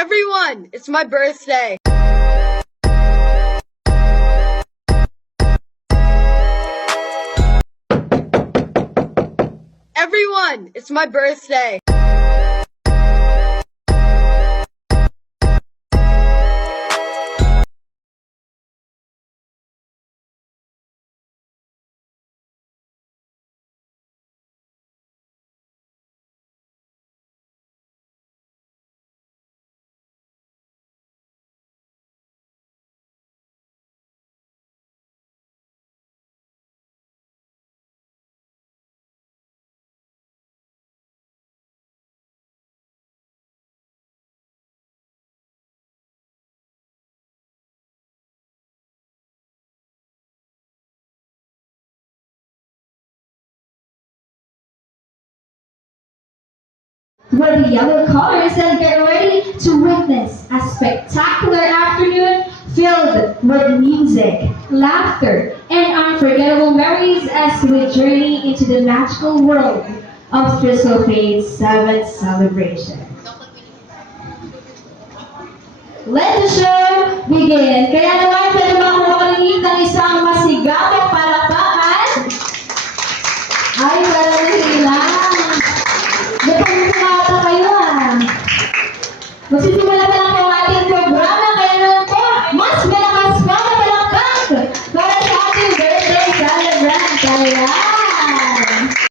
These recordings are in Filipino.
Everyone, it's my birthday. Everyone, it's my birthday. Wear the yellow colors and get ready to witness a spectacular afternoon filled with music, laughter, and unforgettable memories as we journey into the magical world of Crystal Fate's 7th celebration. Let the show begin! Kaya naman, pwede ba akong makalinig ng isang masigapang palakpakan? Ay, parang nahilang. Napagpunata kayo Magsisimula pa lang po ang ating programa, kaya naman po, mas malakas pa na palakpak para sa ating birthday celebrant. Kaya!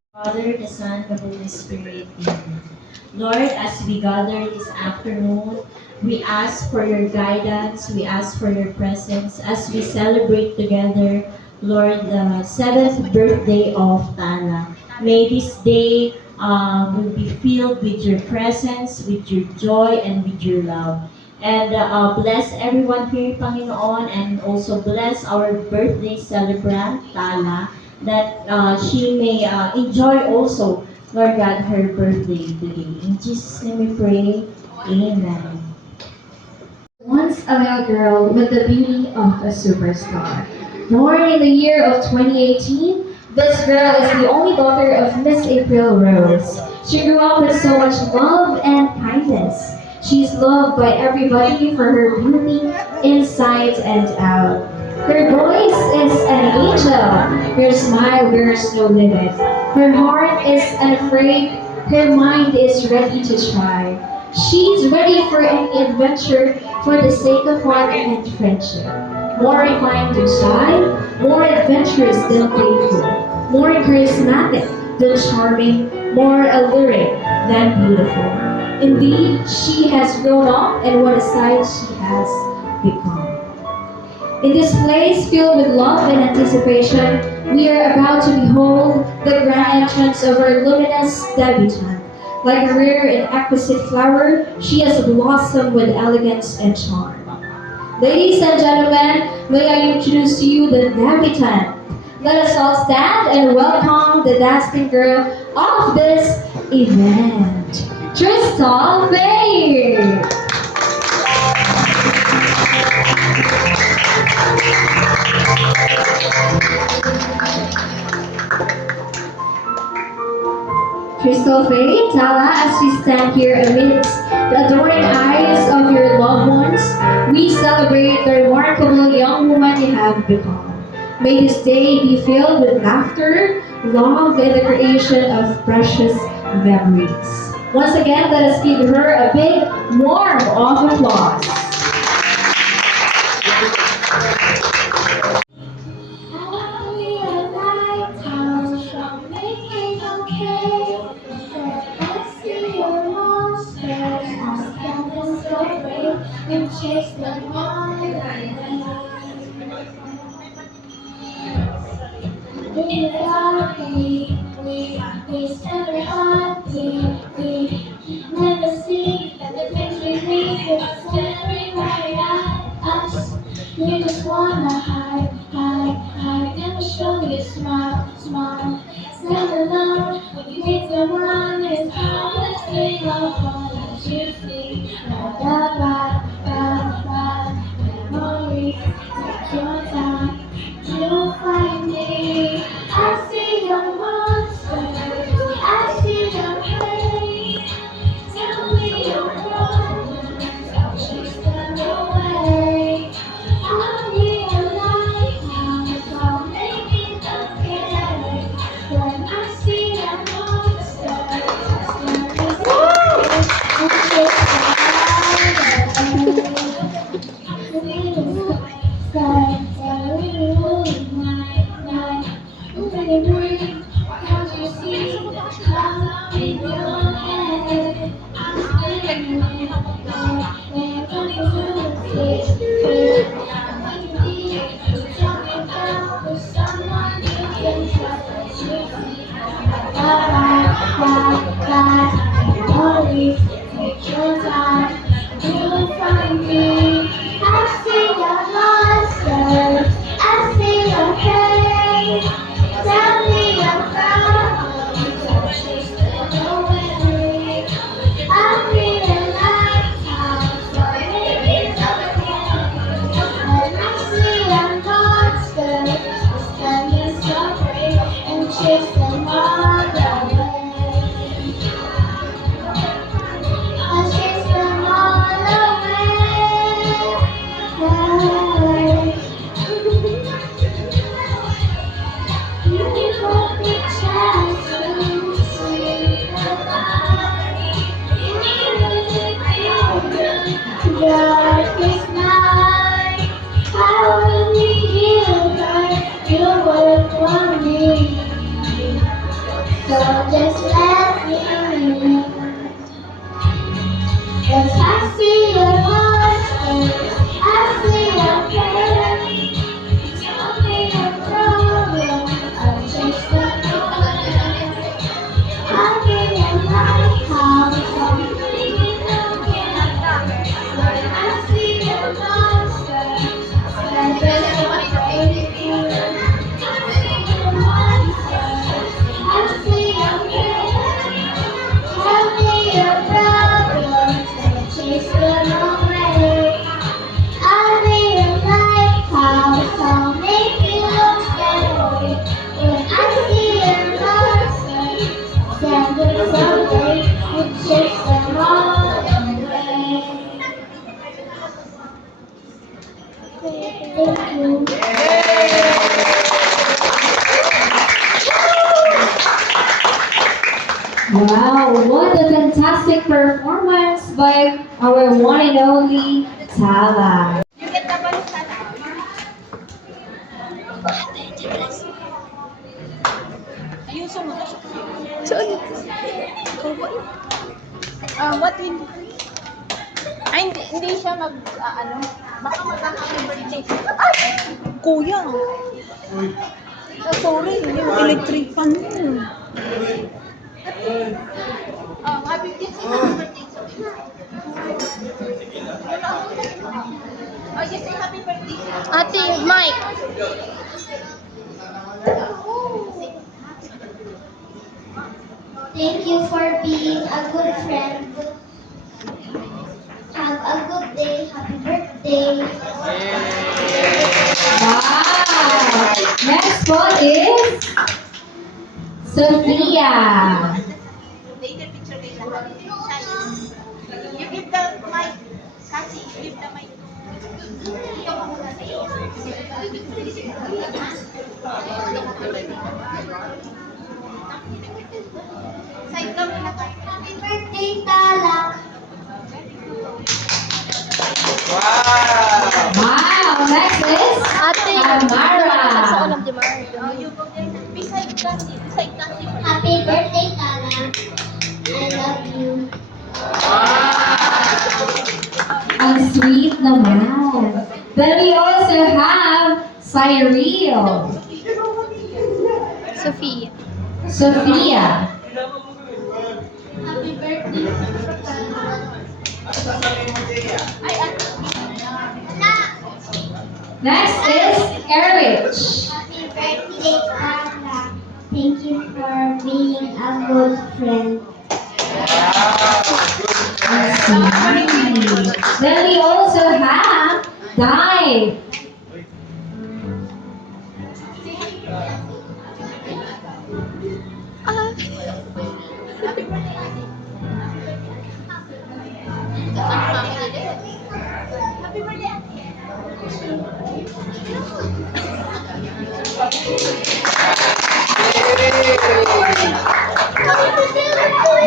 Father, the Son, the Holy Spirit. Amen. Lord, as we gather this afternoon, we ask for your guidance, we ask for your presence as we celebrate together, Lord, the 7th birthday of Tala. May this day will be filled with your presence, with your joy, and with your love. And bless everyone here, Panginoon, and also bless our birthday celebrant, Tala, that she may enjoy also, Lord God, her birthday today. In Jesus' name we pray, Amen. Once a little girl with the beauty of a superstar. Born in the year of 2018, this girl is the only daughter of Miss April Rose. She grew up with so much love and kindness. She is loved by everybody for her beauty, inside and out. Her voice is an angel. Her smile bears no limit. Her heart is unafraid. Her mind is ready to try. She's ready for any adventure for the sake of fun and friendship. More refined than shy, more adventurous than playful, more charismatic than charming, more alluring than beautiful. Indeed, she has grown up, and what a sight she has become. In this place filled with love and anticipation, we are about to behold the grand entrance of our luminous debutante. Like a rare and exquisite flower, she has blossomed with elegance and charm. Ladies and gentlemen, may I introduce to you the debutante. Let us all stand and welcome the dancing girl of this event, Crystal Fate. Crystal Fate, Tala, as we stand here amidst the adoring eyes of your loved ones, we celebrate the remarkable young woman you have become. May this day be filled with laughter, love, and the creation of precious memories. Once again, let us give her a big, warm of applause. Chase them all without me, we stand happy. We never see that the things we need are staring right at us. We just wanna hide, never show you smile. Stand alone when you need someone, it's promising all that you see. Bye. Memories, take your time, you'll find me. I see your monsters, I see your pain. Tell me your problems, please take your time. You'll find me. I see your monsters. I see your face. Tell me your problems. I'll chase them away. I'm feeling like I'm sorry it's okay. When I see your monsters, I stand and separate and chase them all away. I chase them all away. You hold me just to say goodbye. Darkest night, I will need you, but you work for me. So just let me in. 'Cause I see your monsters, I see your pain. Tell me your problem, I'll chase them away. I'll be in my house, something again. When I see your monsters, I just want to take you. I see your monsters, I see your pain. Tell me your problems, and chase them away. I'll be your lighthouse, I'll make you look away. When I see your monsters, standing someday, and chase them all away. Thank you. Wow, what a fantastic performance by our one and only Tala. What will... Ay, hindi siya mag... ano? Baka mag-birthday. Ay! Kuya! Sorry, yung electric fan mo. Happy birthday. Oh, yes, happy birthday. Ate, Mike. Thank you for being a good friend. Have a good day. Happy birthday. Wow! Next one is Sophia. Later picture kayo lahat. You give the mic. Kasi, give the mic. Ikaw ka muna sa iyo. Side ka muna tayo. Happy birthday, Tala. Wow! Next is Ate. Amara. Sa ulam, di ba? You go there. Beside ka. Beside ka. Happy birthday, Tala. I love you. Ang sweet naman. Then we also have Cyril. Sophia. Sophia. Happy birthday, Tala. Ay, ano? Next is Erich. Happy birthday, Tala. Thank you for being a good friend. Then we also have Dai. Happy birthday.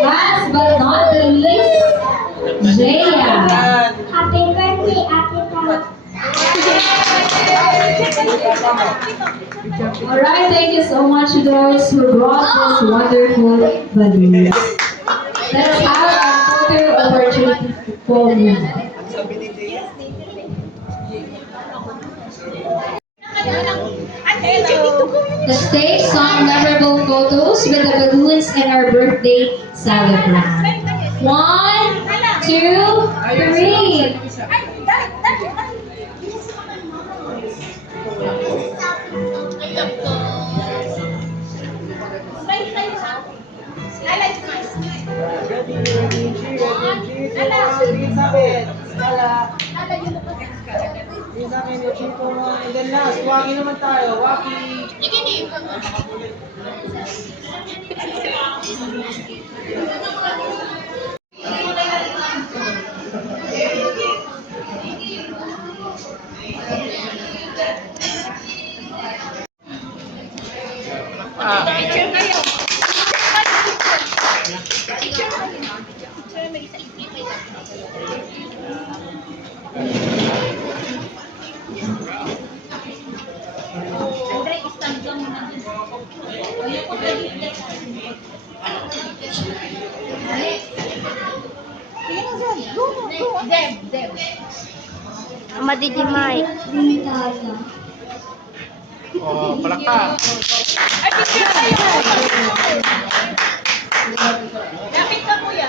Last but not the least, Jaya. Happy birthday, Ate Tala. Alright, thank you so much to those who brought this wonderful balloons. Let's have a photo opportunity for me. The stage some memorable photos with the balloons and our birthday celebrant. 1, 3. Highlight smile. Ready, ready, cheer, ready, cheer, tingin sa akin. Skala. Tingin sa akin, cheer ko mo. And then last, waki naman tayo, waki. Picture kayo. Picture kayo. Picture may isa-isa. Andre, stand ka muna dun. Ayaw ko pwede. Zeb. Madidi Mike. Oh, palakpak. Ay, picture kayo. Lapit ka, kuya.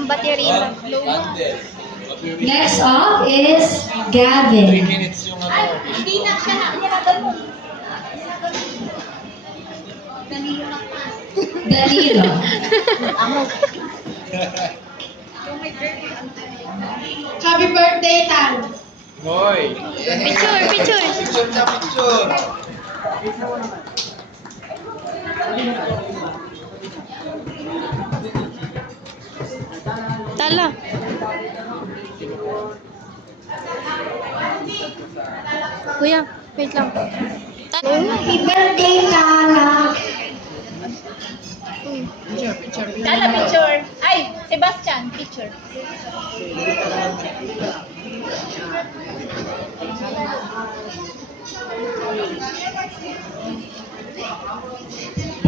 Baterina. Next up is Gavin. 3 minutes yung ano. Ay, hindi na siya na. Nilagay mo. Danilo na pa. Danilo. Happy birthday, Tan. Hoy. Picture. Picture na picture. Tala. Kuya, wait lang. Happy birthday, Tala. Tala, picture. Ay, Sebastian, picture.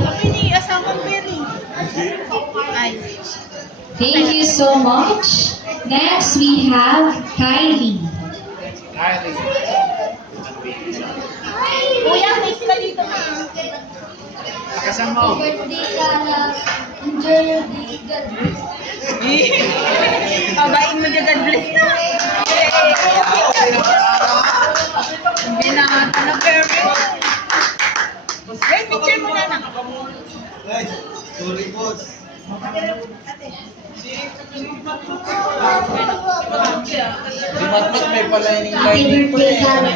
Ako ni asawang Perry. Ay. Thank you so much. Next, we have Kylie. Kylie. Kuya, may sila dito ha. Pakasan mo. Birthday, Tala. Enjoy your day. God bless. Pabain mo dyan, God bless na. Hindi na ata na Perry. Wait, picture mo na lang. Sorry, boss. Si Matmat may palining Happy birthday, Tala.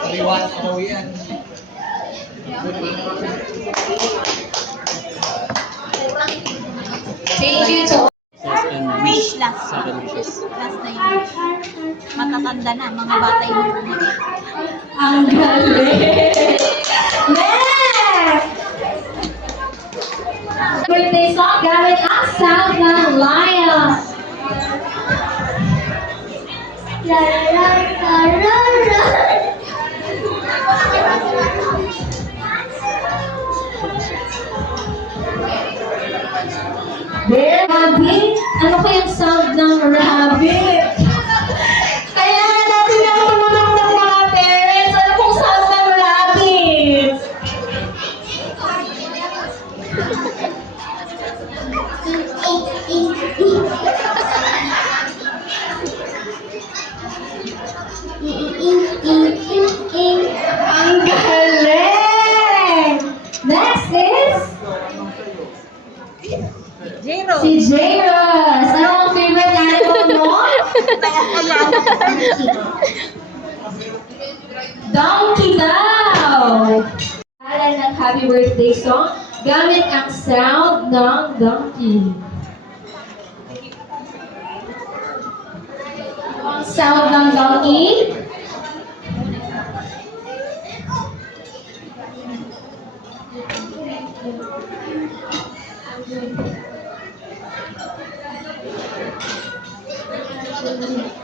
Paliwanag daw yan. Thank you to Wish last. Last na yun. Matatanda na, mga bata yung ang galing. Next! Birthday song gamit ang sound ng Lion. La la la la la. Rabbit? Ano kayang sound ng rabbit? Kailangan natin ang tulong ng mga parents. Ano kung sound ng rabbit? Ang galing! Next is Jero. si Jairus. Ano ang favorite animal mo? Donkey daw! Alan ng happy birthday song gamit ang sound ng donkey. Ang sound ng donkey.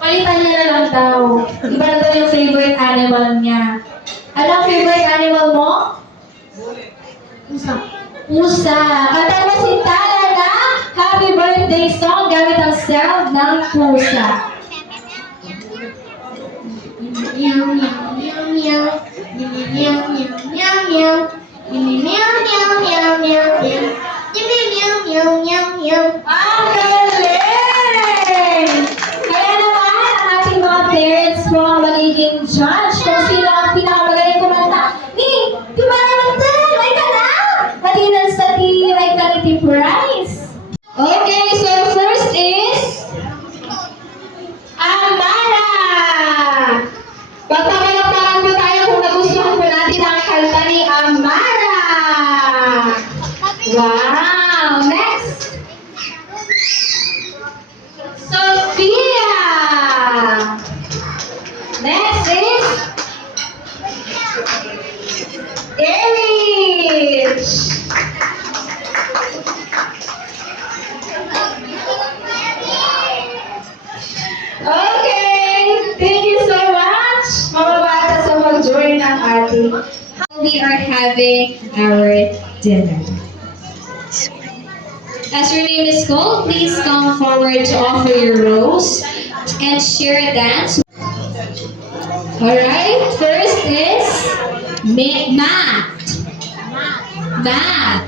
Palitan niya na lang daw. Iba na daw yung favorite animal niya. Ano ang favorite animal mo? Pusa. Pusa. Kanta mo si Tala na happy birthday! birthday song gamit ang sound ng pusa. Meow meow meow meow. Meow meow meow meow. Meow meow meow meow meow. Meow meow meow meow. Ang galing! Kaya naman, ang ating mga parents po ang magiging judge kung sino ang pinakamagaling kumanta. Ni, di ba naman tayo? May ka na! Hatinan sa team, may quality prize. Okay, so first is Amara! Pagpapalakpakan po tayo kung nagustuhan po natin ang kanta ni Amara! Wow! Next! Sophia! Next is Erich! Okay! Thank you so much, mga bata, sa mag-join ng ating. We are having our dinner. As your name is called, please come forward to offer your rose and share a dance. Alright, first is Matt. Matt.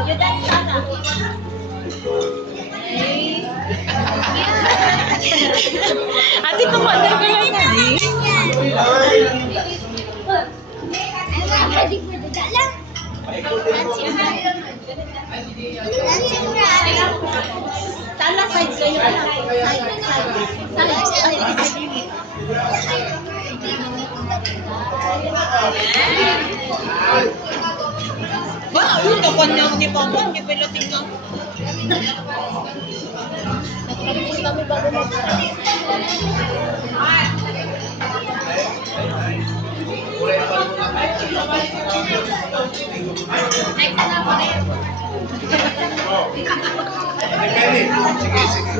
You dance sana. Ate, tumagal ka lang na. I'm ready for the gala. Sana side kayo na lang. Side. Ba, yun ka pa niya ni Papa, hindi pala tingnan. Nagpapagis kami bago Sige, sige.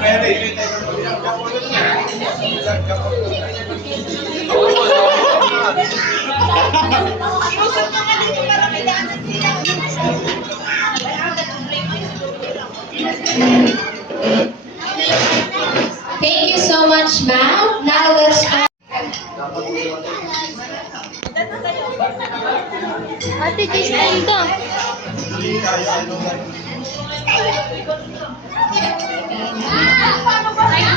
Mary. Iusap ka nga dito para may daanan sila. Thank you so much, ma'am. Now let's Ate, style ka.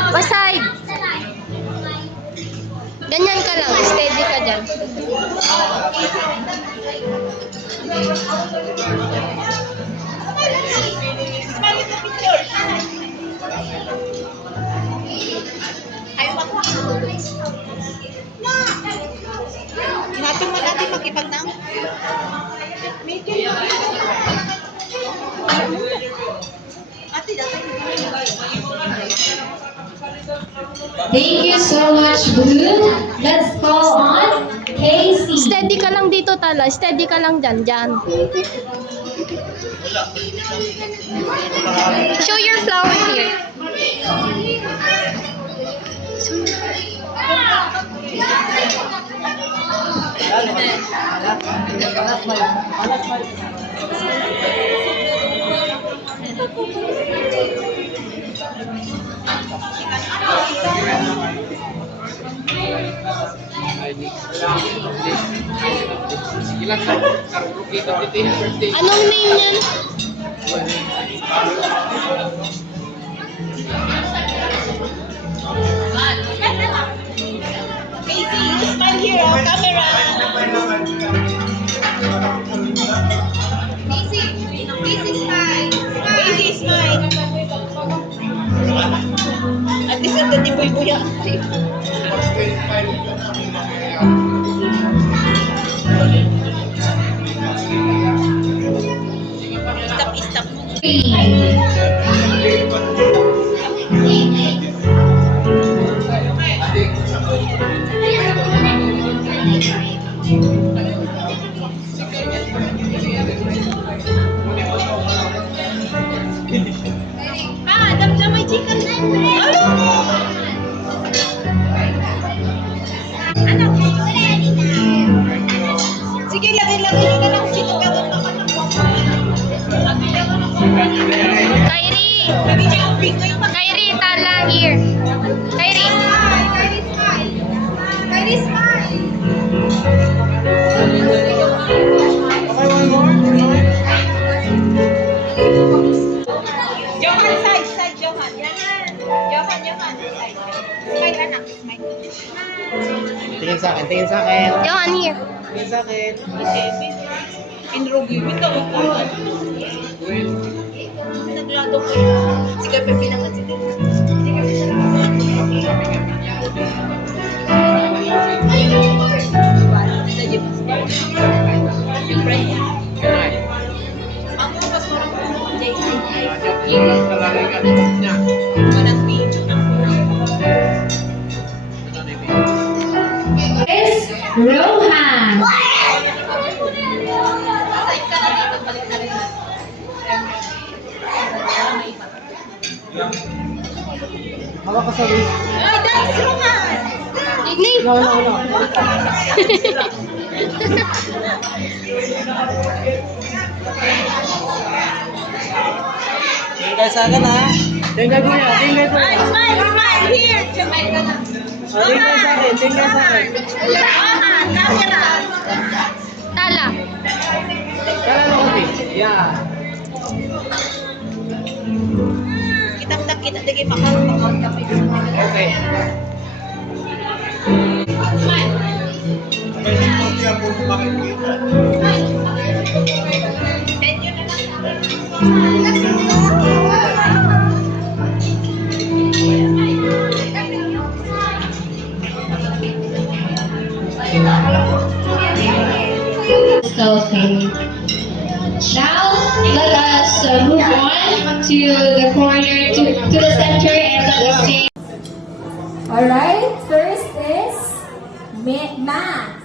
Pasay. Ganyan ka lang. Steady ka dyan. Smile with the picture. Ayaw ako. Ihatong mo natin makipagnang. Ate, dapat Thank you so much, Blue. Let's call on Casey. Steady ka lang dito, Tala. Steady ka lang dyan. Show your flower here. Anong name yan? Casey, smile here, camera. Casey, smile. Casey, smile. At least ang dati buya. Stop. Damdamay chicken. Sige, lagay nyo na lang sino gawin naman ng Pingoy pa. Kyrie, Tala, here. Kyrie. Kyrie, smile. Okay, one more. Johan, side, Johan. Johan, side. Smile, anak, smile. Tingin sa akin, tingin sa akin. Johan, here. Tingin sa akin. Inrogi, bitaw ko. Naglado ko. Sige, Pepe naman. Sige. Is Rohan. Hawak ka sa wrist. Ay, that's Rohan! Ni. No, no, no. Tingin kayo sa akin, ha? Tingin kayo kuya, tingin kayo kuya. Smile, here! Smile ka na. Tingin kayo sa akin, tingin kayo sa akin. Rohan, camera. Tala. Kala na konti. Yeah. Kita dagi makal kami. Okay. Hindi ako makikita. Thank you na Okay. Now, let us move on to the corner, to the center, and let us sing. Alright, first is Matt. Matt.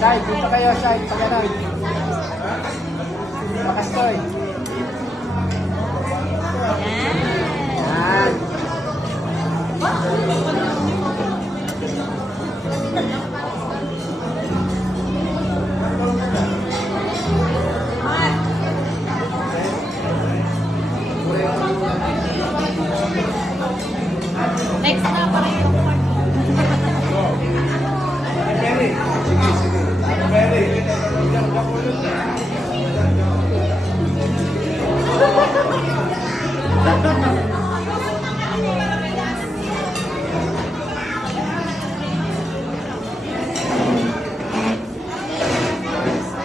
Side, dito kayo, side. Pagano'n. Pakastoy. Yan. Next na pa rin.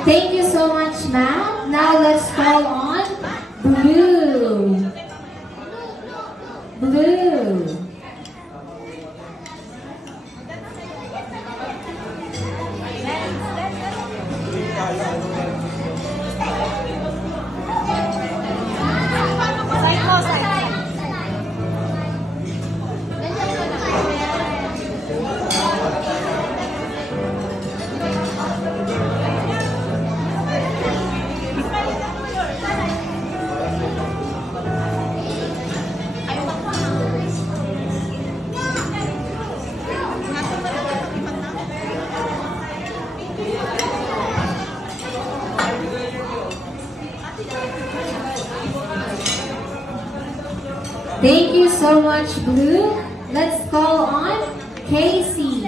Thank you so much, Matt. Now let's call on Blue. Blue. Thank you so much, Blue. Let's call on Casey.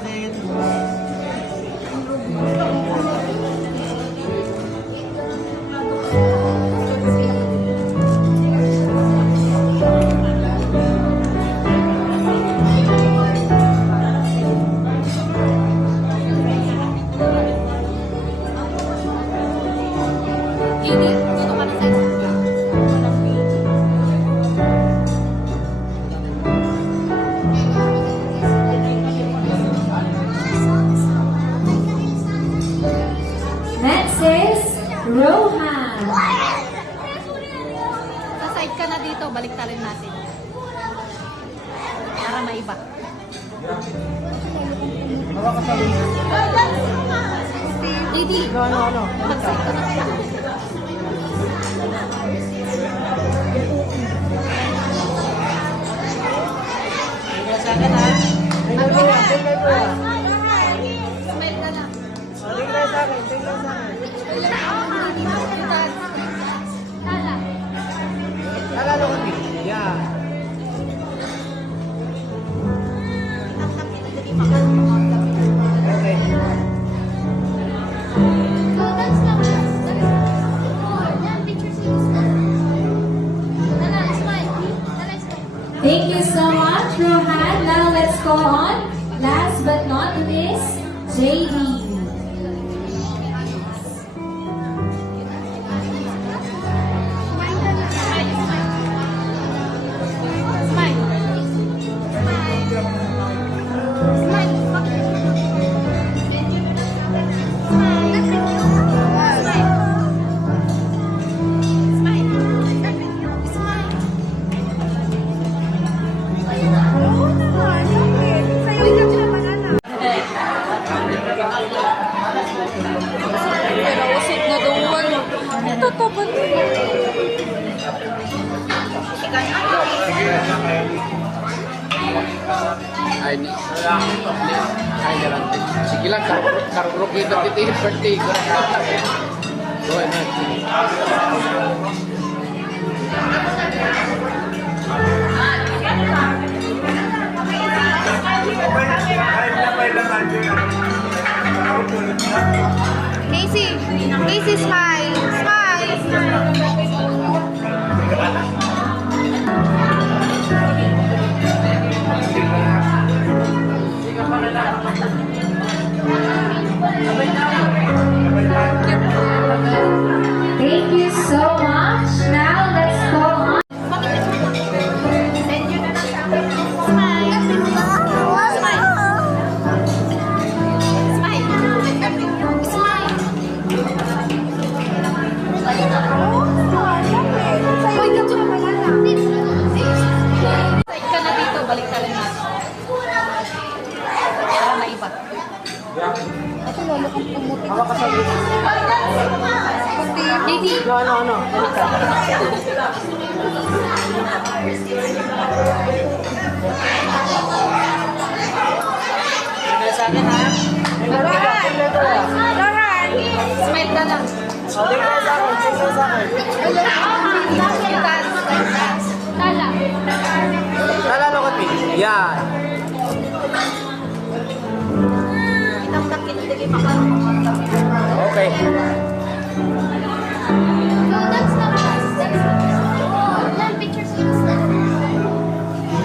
akin. Next is Rohan. Sa-side ka na dito, balik rin natin. Para maiba. Didi. Ano? Mag-side ka na. Sa akin ha. Tingnan ko ha. Tingnan ko ha. Smile ka na. Tingnan sa akin. Tingnan sa akin. Tala. Alala ko din. Yeah. Okay. So that's not Yan, picture series na. Tala, smile. Tala, smile. Thank you so much, Rohan. Now let's go on. Last but not least, JD. Ay, sige lang, karurok kita titihit birthday ko. Go ahead. Casey. Casey, smile. Smile. Thank you so much. Now let's go on. Send you na lang sa akin. Smile. Smile. Smile. Uy, ganito ka pala na. Side ka na dito, balik rin natin. Para maiba. Ito lolo kang pumuti. Hawa ka sa dito. Didi. Ano? Balik ka. Tingnan sa akin ha. Tingnan ko ha. Tingnan ko ha. Smile ka lang. Tingnan sa akin. Tingnan sa akin. Tala. Alala ko din. Yan. Okay. So that's not Yan, picture series na.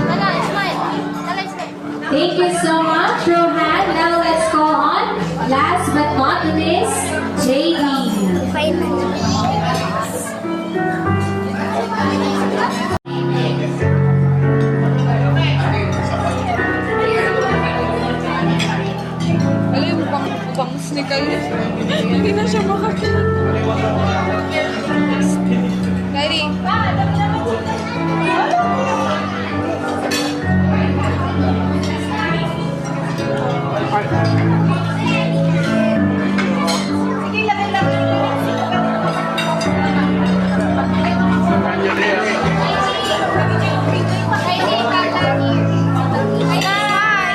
Tala, smile. Tala, smile. Thank you so much, Rohan. Now let's go on. Last but not least, JD. Alam mo, bangs ni Kylie. Hindi na siya makakita. Kylie.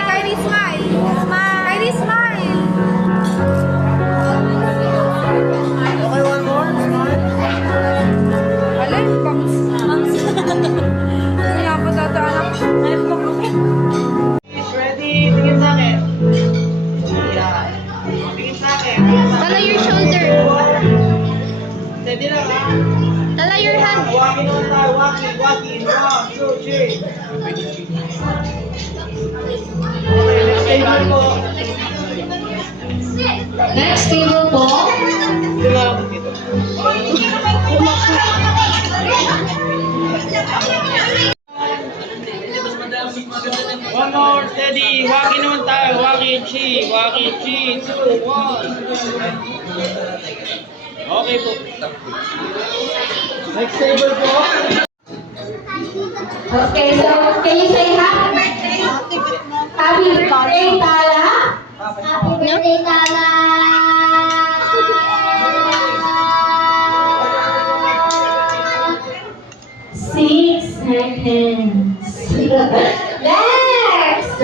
Kylie, smile. Kylie, smile. Okay, one more. Alam, bangs. Walking naman tayo. Walking. 1, 2, 3. Okay, next table po. Next table po. Sila ako dito. One more, steady. Walking naman tayo. Walking, chi. 2, 1. Okay po. Next table po. Okay, so can you say happy birthday? Happy birthday, Tala. Happy birthday, Tala! 6 seconds. Next.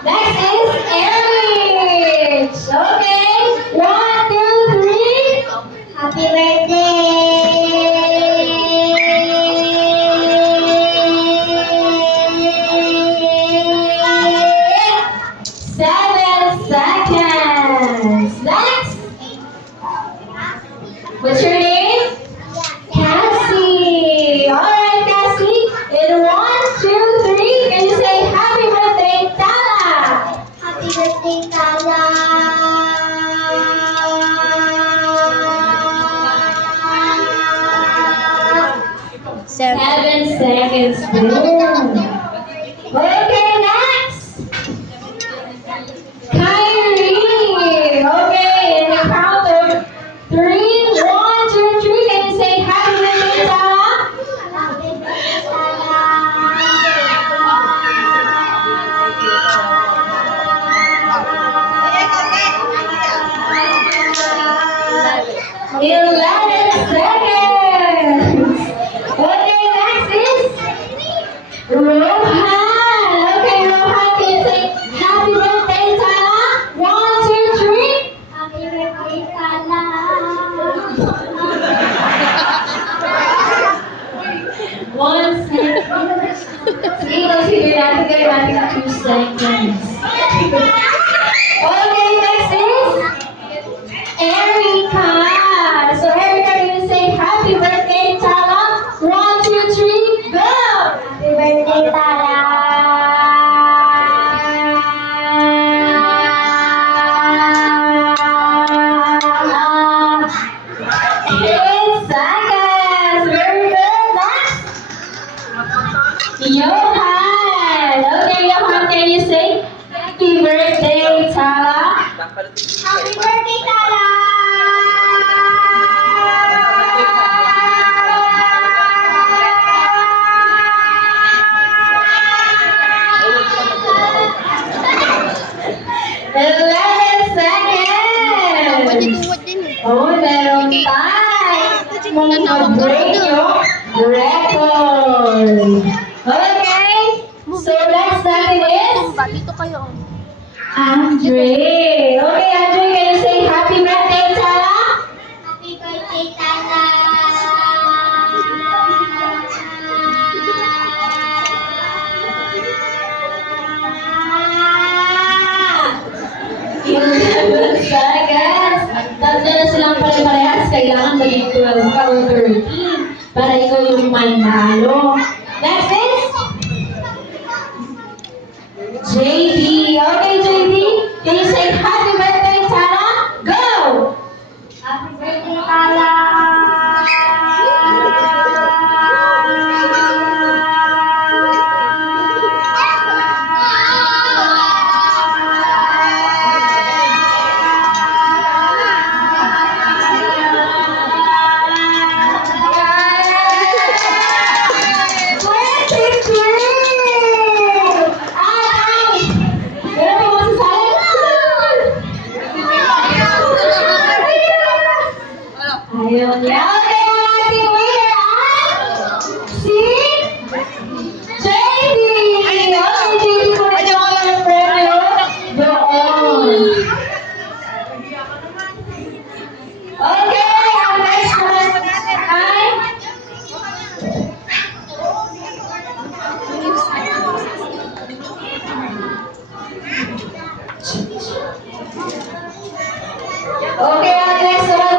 Next is Eric. Okay. 1, 2, 3. Happy birthday! 7 seconds. Next. What's your name? Cassie. Alright, Cassie. In 1, 2, 3, can you say happy birthday, Tala? Happy birthday, Tala! Seven seconds. Boom. Okay, next. Kyrie. Okay, in the count of 3, 1, 2, 3, can you say happy birthday, Tala? Happy birthday, Tala! 11 seconds. Okay, next is Rohan. Okay, Rohan, can you say happy birthday, Tala? 1, 2, 3. Happy birthday, Tala! 1 second. Sige, consider natin kayo natin 2 seconds. Okay, next is Erica. So Erica, can you say happy birthday, Tala? 1, 2, 3, go! Happy birthday, Tala! Seconds. Very good. Next. Johan. Okay, Johan, can you say happy birthday, Tala? Happy birthday, Tala! Oh, meron tayo. Mag-break yung record. Okay. So, next natin is Dito kayo. Andre. Okay, Andre, can you say happy birthday, Tala? Happy birthday, Tala! Seconds. Tatlo na silang pare-parehas. Kailangan maging 12 ka or 13 para ikaw yung manalo. Next is JD. Okay, JD. Can you say happy birthday, Tala? Go! Happy birthday, Tala! Ayun. Okay, ang ating winner ay si JD. Okay, JD, kunin mo ang premyo doon. Okay, ang next naman ay okay, ang next naman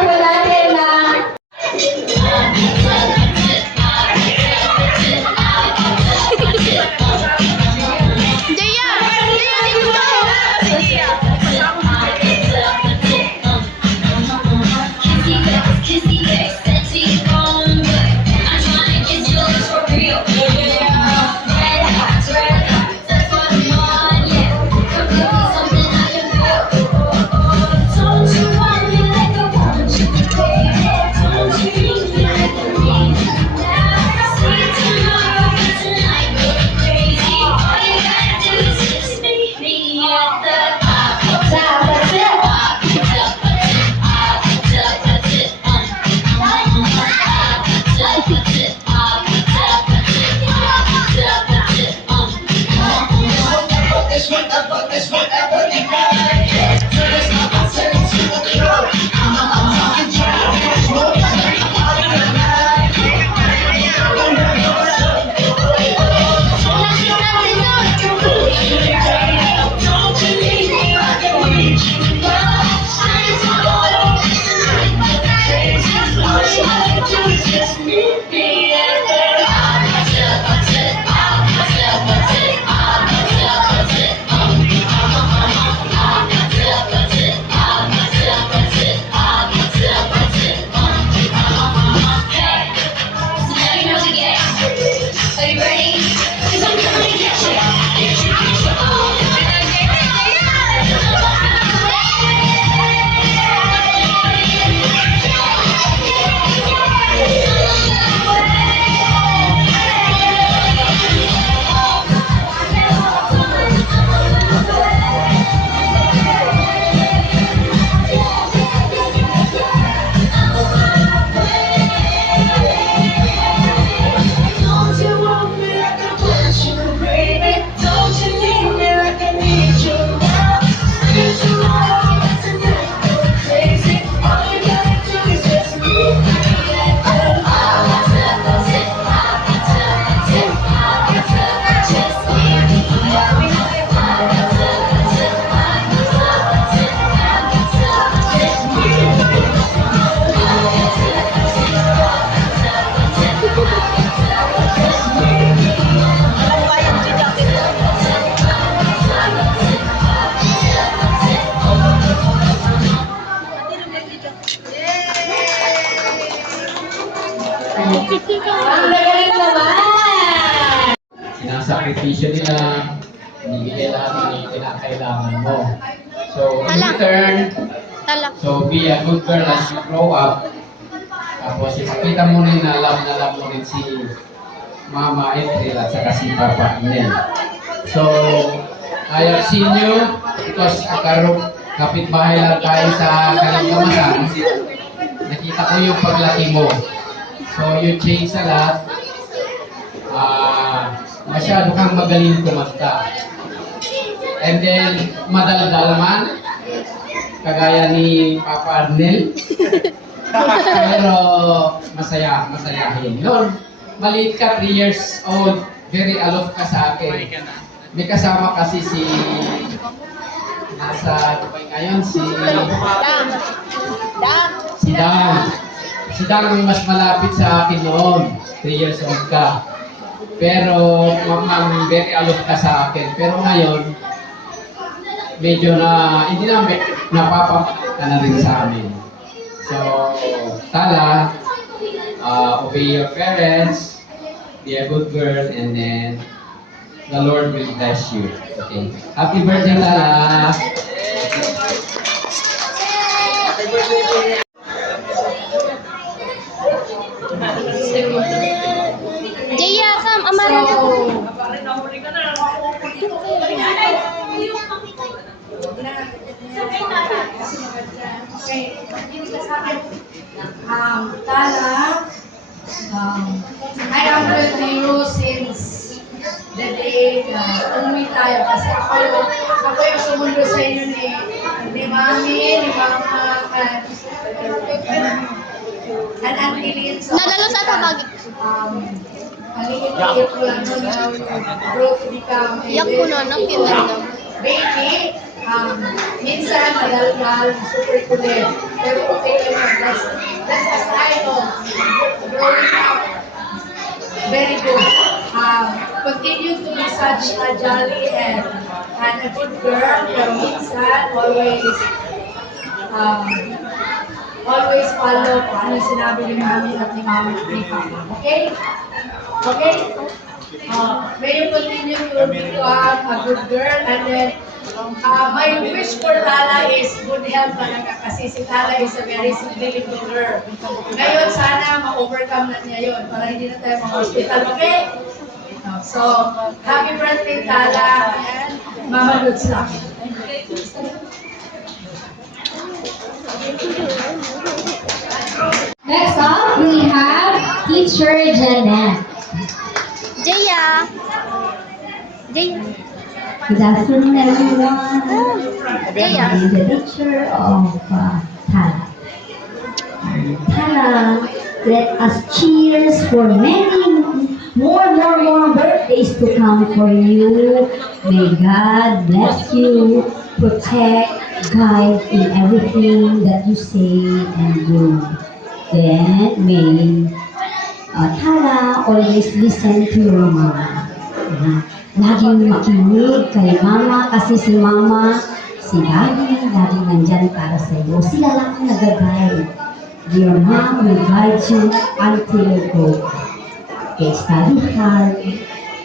Ang galing naman! Sinasakripisyo nila, binibigay lahat ng kinakailangan mo. So, in return, so be a good girl as you grow up. Tapos, ipakita mo rin na love mo rin si Mama April at saka si Papa Nel. So, I have seen you because kapitbahay lang tayo sa Kalingkamasan. Nakita ko yung paglaki mo. So, you change a lot. Masyado kang magaling kumanta. And then, madaldal man, kagaya ni Papa Arnel. Pero masayahin. Noon, maliit ka, 3 years old, very aloof ka sa akin. May kasama kasi nasa Dubai ngayon, si Dang. Si Dang ang mas malapit sa akin noon, 3 years old ka. Pero, mamang very aloof ka sa akin. Pero ngayon, medyo hindi na napapapalit ka na rin sa amin. So, Tala, obey your parents, be a good girl, and then the Lord will bless you. Okay. Happy birthday, Tala! Jaya, come, amara na. Tala, I am with you since the day na umuwi tayo kasi ako yung sumundo sa inyo ni Mami, ni Mama, and Auntie Lynn. So, Nadalo sa tabag. Pag-iipit ko lang nun na grow to become a Yak ko na, nakilan na. baby. Minsan madalgal, super kulit. Pero okay lang. That's as I know. Growing up, very good. Continue to be such a jolly and a good girl. Pero minsan, always follow kung ano yung sinabi ni Mami at ni Mami at ni Papa. Okay? Okay? May you continue to become a good girl, and then my wish for Tala is good health talaga kasi si Tala is a very sickly little girl. Ngayon sana ma-overcome na niya yun para hindi na tayo ma-hospital, okay? So, happy birthday Tala and Mama Lutz lang. Next up, we have Teacher Janet. Jaya. Jaya. Good afternoon, everyone. Jaya. I'm the teacher of Tala. Tala, let us cheers for many more birthdays to come for you. May God bless you, protect, guide in everything that you say and do. Then may Tala always listen to your mama. Laging makinig kay mama kasi si mama, si daddy, laging nandyan para sa iyo. Sila lang ang nag-guide. Your mom will guide you until you go. Okay, study hard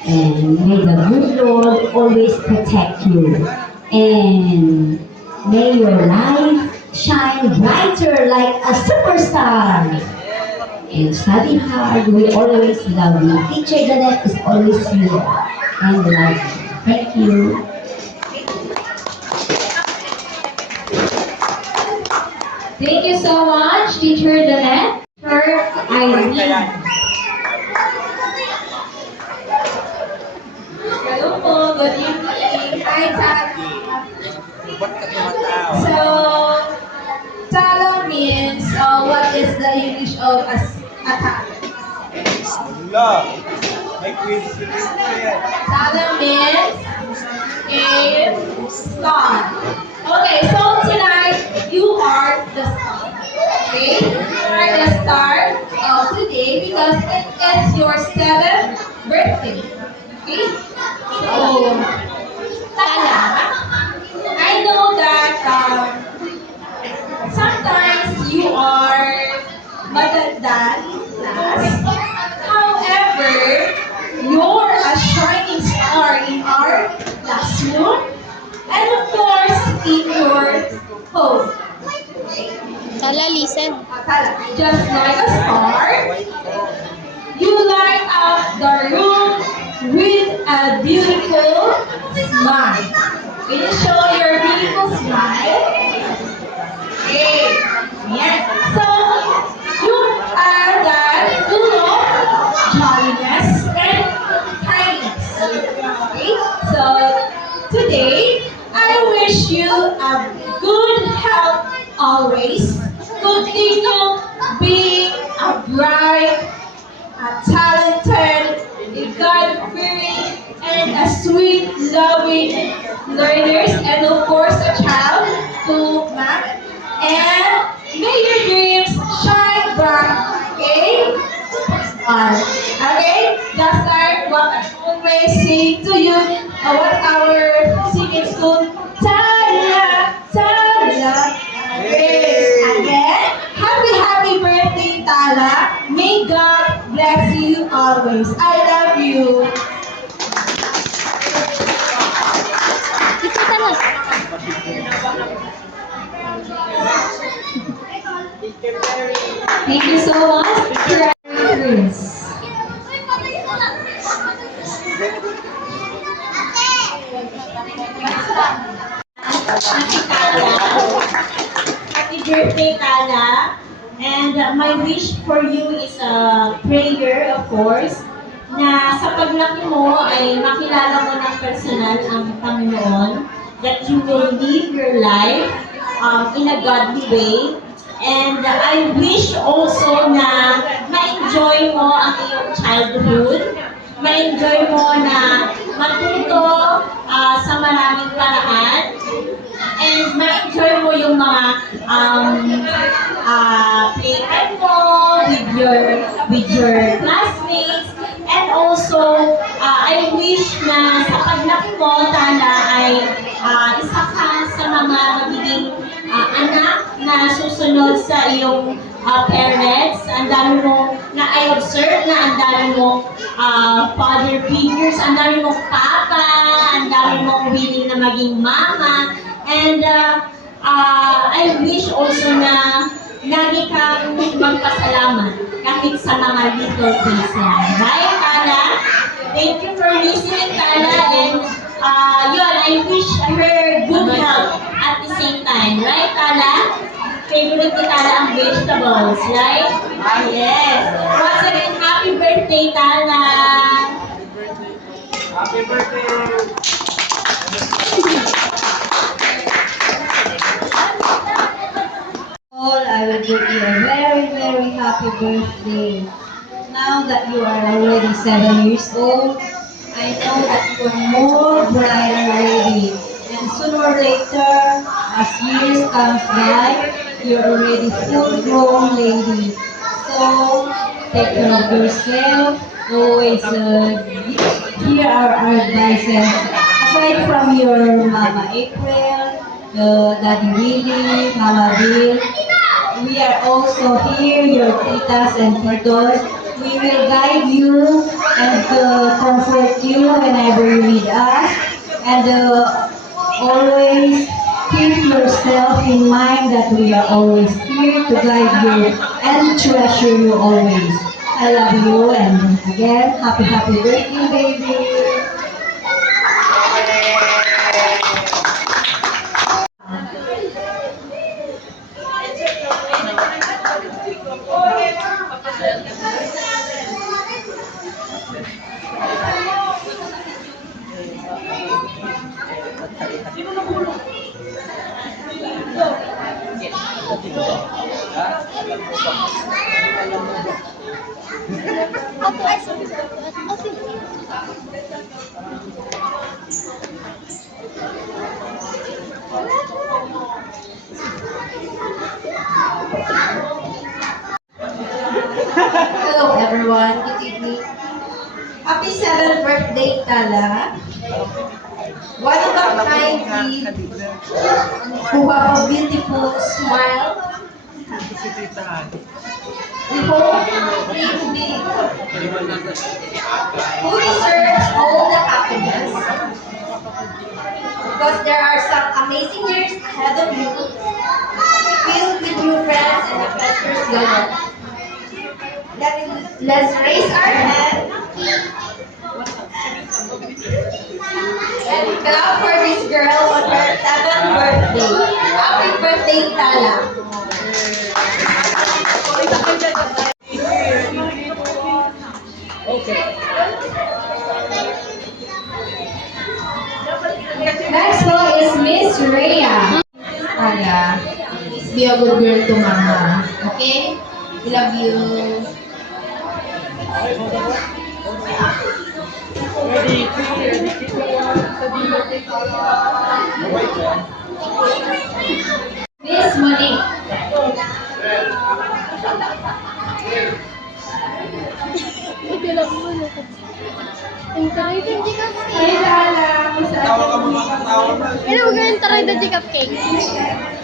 and may the good Lord always protect you. And may your life shine brighter like a superstar. And study hard, we always love you. Teacher Janet is always here and love you. Thank you. Thank you so much, Teacher Janet. First, Irene. Hello po, good evening. Hi, Tala. So, Tala means, what is the English of attack? Wala. May quiz si Christian. Tala means a star. Okay, so tonight, you are the star. Okay? You are the star of today because it is your 7th birthday. Okay? So, Tala, I know that sometimes you are madaldal in class. Tala, listen. Just like a star, you light up the room with a beautiful smile. Can you show your beautiful smile? Okay. Yes. So, you are that full of jolliness and kindness. Okay. So, today, I wish you a good health always. Continue being a bright, a talented, a God-fearing, and a sweet, loving learners, and of course a child to Mac. And may your dreams shine bright, okay? Okay? Just like what I always sing to you, what our singing school, Tala, Tala. Okay, again, happy birthday, Tala. May God bless you always. I love you. Ito Tala. Thank you so much, Prince. Happy birthday, Tala. And my wish for you is a prayer, of course, na sa paglaki mo ay makilala mo ng personal ang Panginoon, that you will live your life in a godly way. And I wish also na ma-enjoy mo ang iyong childhood, ma-enjoy mo na matuto sa maraming paraan, and ma-enjoy mo yung mga playtime mo with your classmates. And also, I wish na sa paglaki mo, Tala, ay isa ka sa mga magiging anak na susunod sa iyong parents. Ang dami mo na I observe na ang dami mo father figures, ang dami mong papa, ang dami mong willing na maging mama. And I wish also na lagi kang magpasalamat kahit sa mga little things lang. Right, Tala? Thank you for listening, Tala. And yun, I wish her good health at the same time. Right, Tala? Favorite ni Tala ang vegetables, right? Yes. Once again, happy birthday, Tala! Happy birthday! I will give you a very happy birthday. Now that you are already 7 years old, I know that you are more brighter already. And sooner or later, as years comes by, you're already full-grown lady. So, take care of yourself. Always hear our advices. Aside from your Mama April, Daddy Willie, Mama Bill, we are also here, your titas and titos. We will guide you and comfort you whenever you need us. And always keep yourself in mind that we are always here to guide you and treasure you always. I love you, and again, happy birthday, baby. Hello everyone, good evening. Happy 7th birthday, Tala. One of a kind kid who have a beautiful smile. We hope dream big. Who deserves all the happiness? Because there are some amazing years ahead of you, filled with you, friends, and the pleasure's gone. Let's raise our hand and clap for this girl on her 7th birthday. Happy birthday, Tala. Next one is Miss Rhea. Tala, be a good girl to mama. Okay? We love you. Ready, ready, Miss Monique. Taray di cupcake. Hi, Tala. Tawa ka mga katawa na. Ano mo gawin taray di cupcake?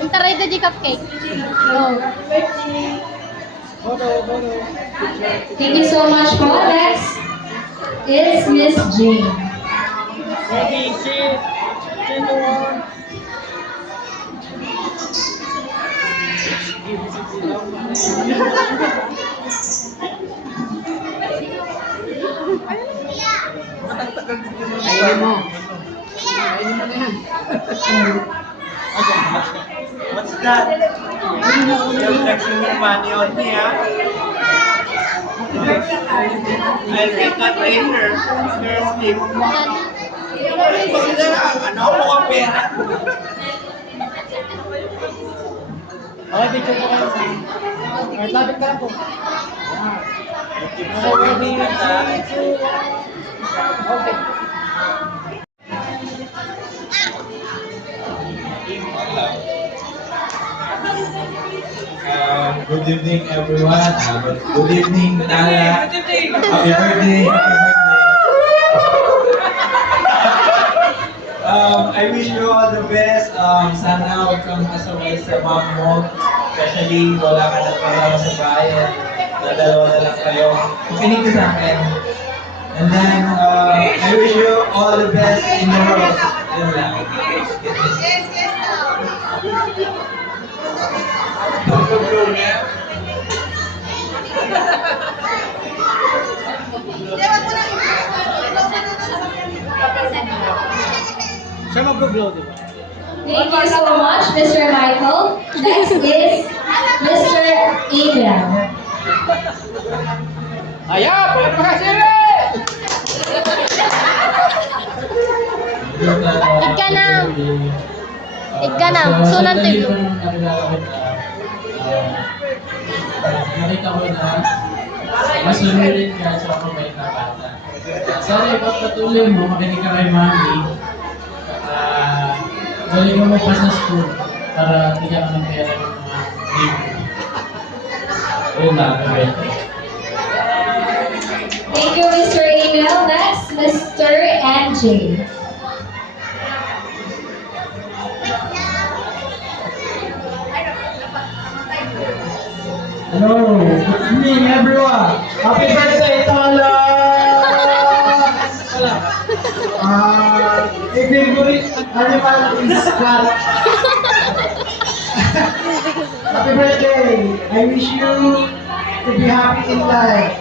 Yung taray di cupcake. Oh. Thank you so much po. Next is Miss Jane. ready, sit. 3, 2, 1. Ayun mo. Ayun mo na yan. What's that? You're flexing your money on me, huh? I'll get that later. Seriously. Ano mo ang pera? Okay, picture po kayo. Alright, lapit ka lang po. Ready, 3, 2, 1. Okay. Good evening, everyone. Good evening, Nala. Happy birthday. Happy birthday. I wish you all the best. Sana huwag kang kasaway sa mom mo. Especially, wala ka na kasama sa bayan. Dalawa na lang kayo. Makinig ka sa akin. And then, I wish you all the best in the world. Yun lang. Siya mag-blow, di ba? Thank you so much, Mr. Michael. Next is Mr. Abel. Ayan! Pwede pa kasi! Ika na, sunan tayo. Nakita ko na masunurin ka sa mabait na bata. Sana ipagpatuloy mo, makinig ka kay mami. Galing mo pa sa school para bigyan ka ng pera ng mga libo. Ayun na, birthday. Thank you, Mr. Abel. Next, Mr. Angie. Hello, good evening everyone. Happy birthday, Tala! A favorite animal is cat. Happy birthday! I wish you to be happy in life.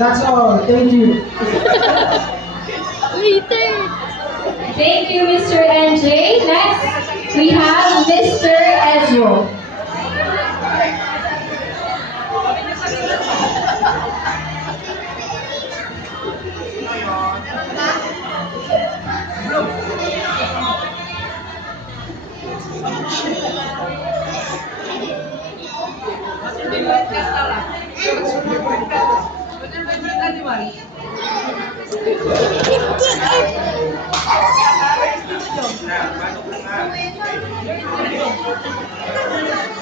That's all. Thank you. Later. Thank you, Mr. NJ. Next, we have Mr. Ezro.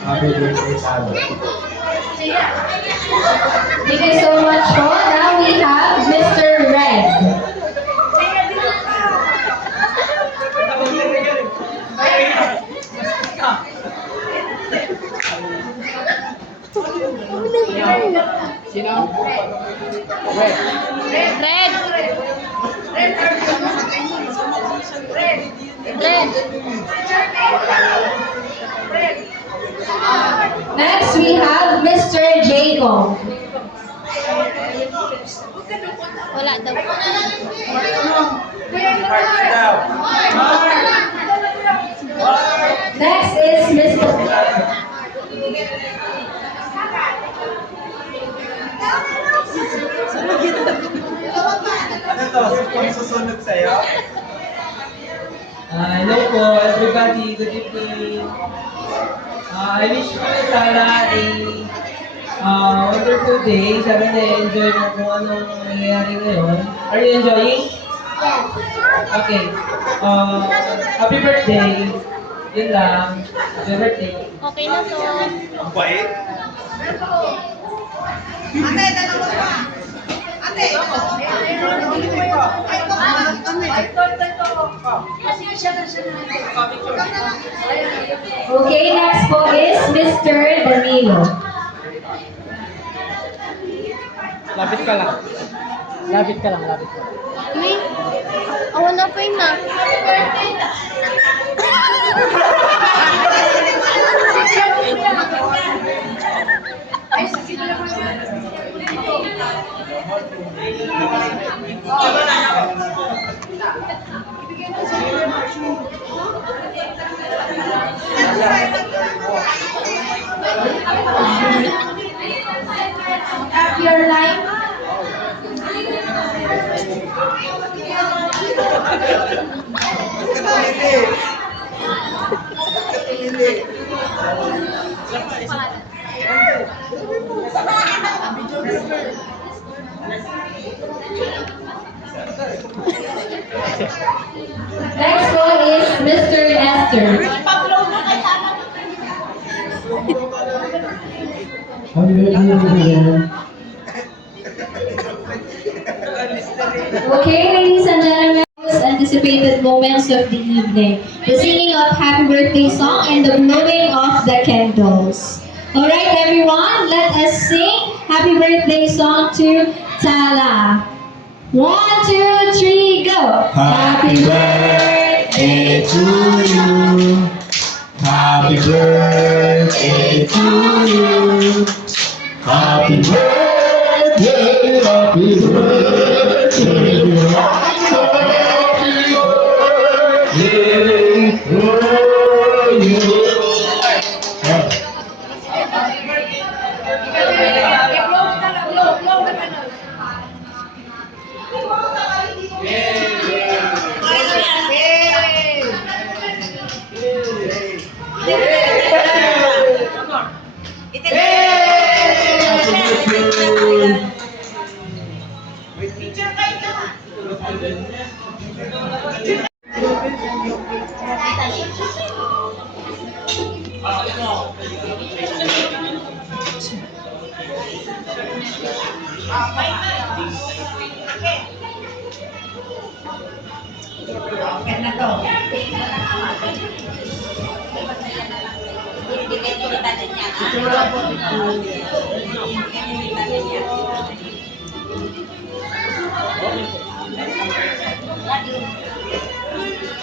Happy birthday, Tala. Thank you so much po. Now we have Mr. Red. Red. Red. Next, we have Mr. Jacob. Wala daw. Next is Mr. Ano to? Kung susunod sa'yo? Hello po, everybody. Good evening. I wish you sana a wonderful day. Sana na-enjoy mo kung anong nangyayari ngayon. Are you enjoying? Okay. Happy birthday. Yun lang. Happy birthday. Okay na to. Ang bait. Okay, next po is Mr. Danilo. Lapit ka lang. Lapit ka lang, lapit ka. Uy, awan na pa yun na. Have your line. Next one is Mr. Esther. Okay, ladies and gentlemen, most anticipated moments of the evening. The singing of happy birthday song and the blowing of the candles. Alright everyone, let us sing happy birthday song to Tala. 1, 2, 3, go! Happy birthday to you. Happy birthday to you. Happy birthday, happy birthday, happy birthday to you.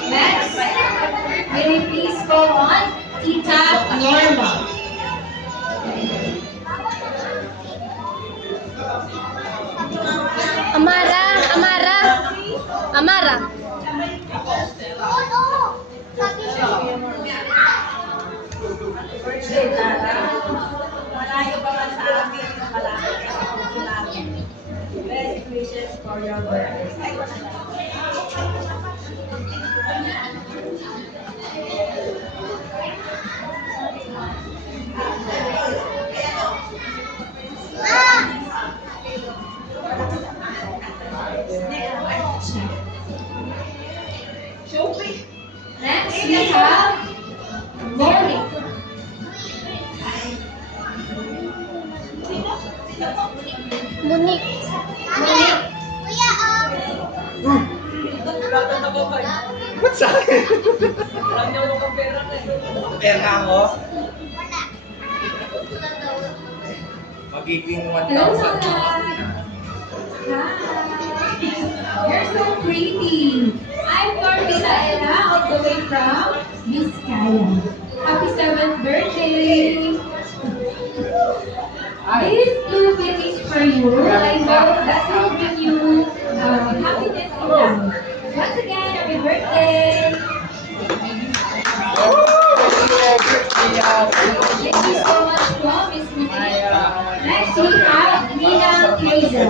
Next, may we please go on Tita Norma. Amara, Amara, Amara. Malayo pa man sa amin, malapit ka sa puso namin. Best wishes for your birthday. Next, we have Monique. Monique. Ba't sa akin? Pera ako? Magiging 1,000. Hello, Hi. You're so pretty. I'm from Misaela, all the way from Vizcaya. Happy 7th birthday! This little bit is for you. I hope that will bring you happiness in life. Once again, happy birthday! Thank you so much, Miss Nikki. Next, we have Nina Hazel.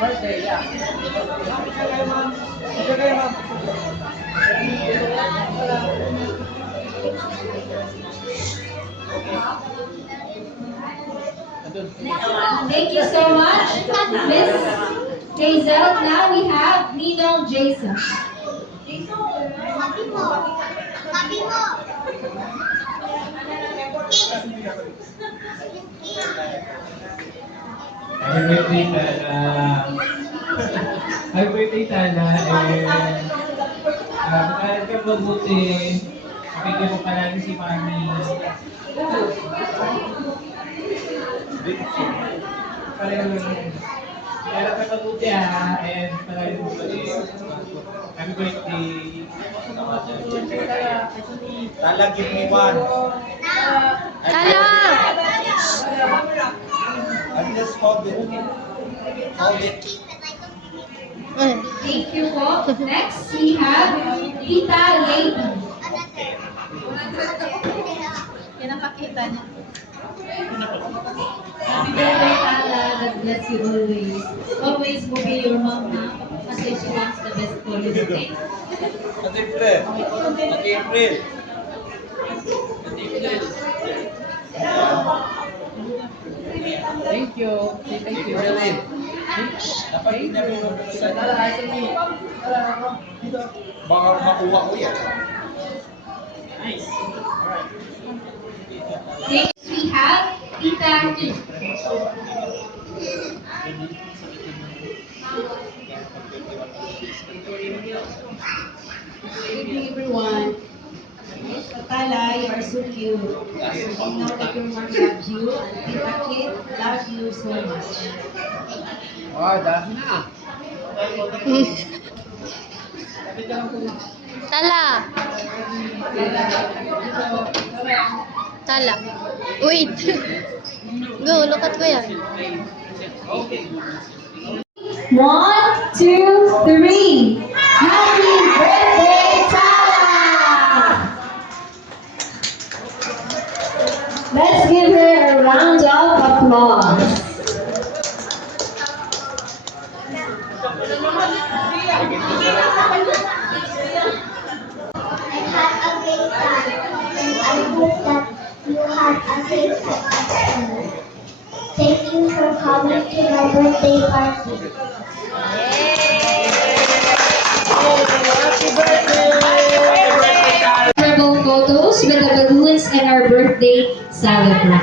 Birthday, yeah. Thank you so much, Miss Hazel. Now we have Nino Jason. Sabi mo. Sabi mo. Happy birthday, Tana. Happy birthday, Tana. Mag-aral ka mabuti. Pakinggan mo palagi si Mami. Mag-aral ka mabuti and palagi mo palagi. Happy birthday. Tala, give me one. Tala! I just hold it. Hold it. Thank you po. Next, we have Tita Lady. Pinapakita niya. Happy birthday, Tala. God bless you always. Always obey your mom, ha? Kasi she wants the best for you, okay? Ate April. Ate April. Thank you. Thank you. Dapat inamin mo sa baka makuha ko yan. Nice. Next, we have Tita E. Good evening, everyone. Tala, you are so cute. I know that your mom loves you, and Tita Kit loves you so much. Oh, dahil na. Tala! Tala. Wait. Go, look at Kuya. 1, 2, 3. Happy birthday, Tala! Let's give her a round of applause. I had a great time, and I hope that you had a great time at school. Thank you for coming to my birthday party. Memorable photos with the balloons and our birthday celebrant.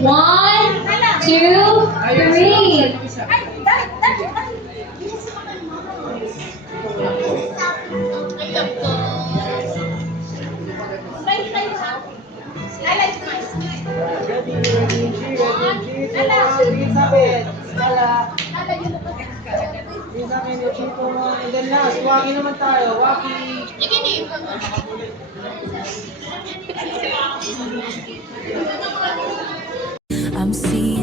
1, 2, 3. And then last, waki naman tayo. Waki. I'm seeing